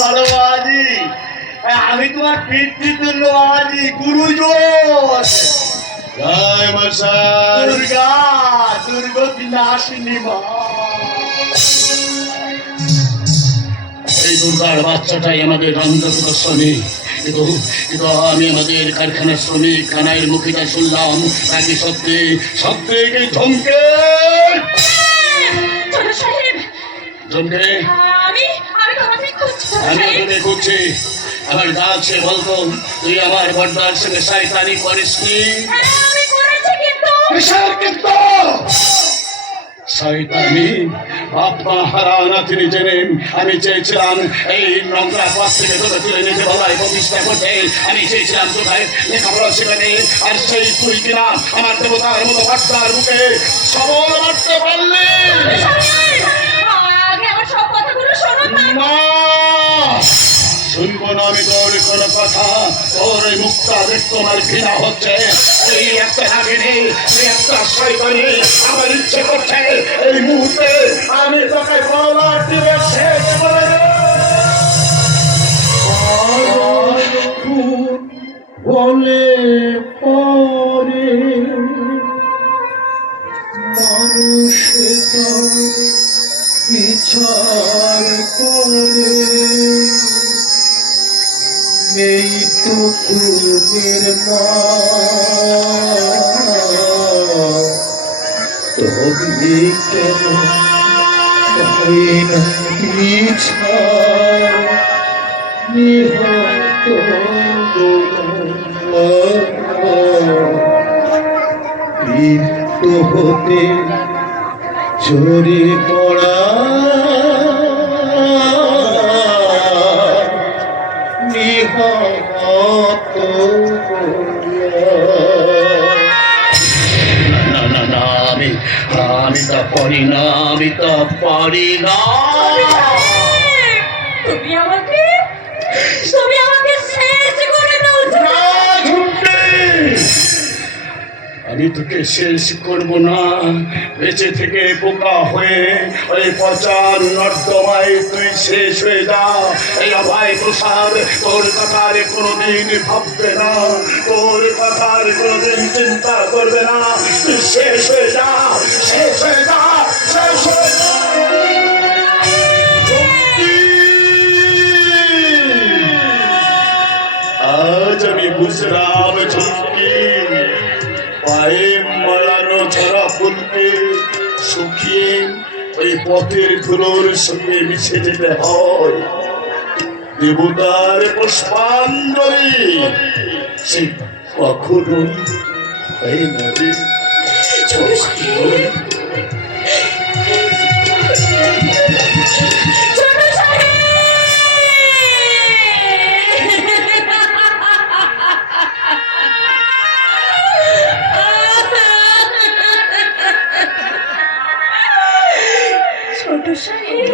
ভালো বাবাজি, আমি তোমার পিতৃতুল্য বাবাজি, গুরুজন। জয় মশাই। দুর্গা দুর্গতি নাশিনী মা। এই দুর্গার বাচ্চাটাই আমাদের রামদত্ত শ্রমিক, কিন্তু আমি আমাদের কারখানার শ্রমিক কানাইয়ের মুখিটা শুনলাম নাকি সত্যি সত্যি কি ধমকে ধমকে আমি তোকে খুঁজছি। আমার যা আছে বলতো, তুই আমার বড়দার সঙ্গে শয়তানি করিসনি? শয়তানি আপনা হারানা তিনি জেনেন। আমি চেয়েছিলাম এই নোংরা পথ থেকে তোকে তুলে নিতে বাবাই প্রতিষ্ঠা করতে। আমি চেয়েছিলাম তোকে লেখাপড়া শেখাতে, আর সেই তুই কিনা আমার দেবতার মতো বাচ্চার মুখে সবল মারতে পারলি না। শুনবো না আমি তোর কোনো কথা। তোর এই মুখটা দেখতে আমার ঘৃণা হচ্ছে। এই একটা নাগিনী, এই একটা শয়তানি আমার ইচ্ছে করছে এই মুহূর্তে আমি তোকে গলা টিপে শেষ করে দেব। বলে পরে মানুষ বিচার করে, এই তো তোদের মা, তবে কেন হয় না বিচার নিহত মৃত্যু হতে ঝরে পড়া নিহত। না না না, আমি তা পারি না, আমি তা পারি না। তুমি আমাকে শেষ করে দাও। আমি তোকে শেষ করব না। বেঁচে থেকে বোকা হয়ে ওই পচা নর্দমায় তুই শেষ হয়ে যা। এই অভয় প্রসাদ তোর কথার কোনোদিন ভাববে না, তোর কথার কোনোদিন চিন্তা করবে না। তুই শেষ হয়ে যা, শেষ হয়ে যা, শেষ হয়ে যা। আজ আমি বুঝলাম ঝুঁকি পায়ে মালানো ঝরা ফুলকে শুকিয়ে ওই পথের ধুলোর সঙ্গে মিশে যেতে হয়। দেবতার পুষ্পাঞ্জলি সে কখনোই হয় না রে। ছোট সাহেব,